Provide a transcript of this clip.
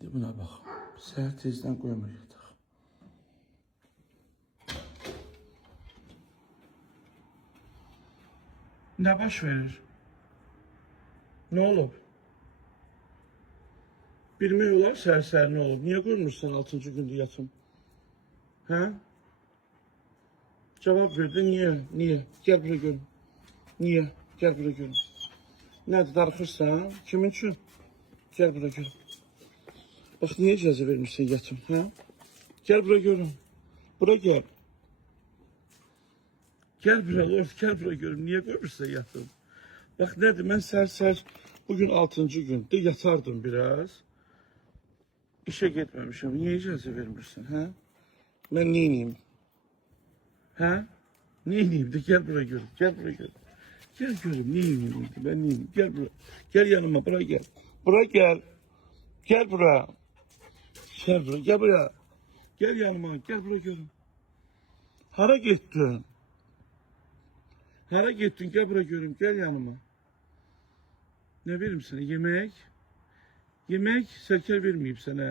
De buna bak. Səhər tezdən qoyma yataq. Ne baş verir? Ne olub? Bilmək olar səhər-səhər ne olub? Niyə qoymursan 6-cı gündür yatım? Hə? Cavab verdi, niyə? Niyə? Gəl bura görüm. Niyə? Gəl bura görüm. Nədir, darıxırsan? Kimin üçün? Gəl bura görüm. Bax, niyə icazə vermirsən yatım, hə? Gəl bura görüm. Bura gəl. Gəl bura, Lord, gəl bura görüm. Niyə qoymursan yatım? Bax, nədir, mən səhər-səhər bugün 6-cı gündür, yatardım biraz. İşe getməmişəm. Niyə icazə vermirsən, hə? Mən neyniyim? Hə? Neyniyim de gəl bura görüm, gəl bura görüm. Gəl görüm, neyniyim de, mən neyniyim? Gəl bura. Gəl yanıma, bura gəl. Bura gəl. Gəl bura. Gəl bura, gəl bura. Gəl yanıma, gəl bura görüm. Hara getdin? Hara getdin, gəl bura görüm, gəl yanıma. Ne verim sana, yemek? Yemek, Sərkər verməyib sənə.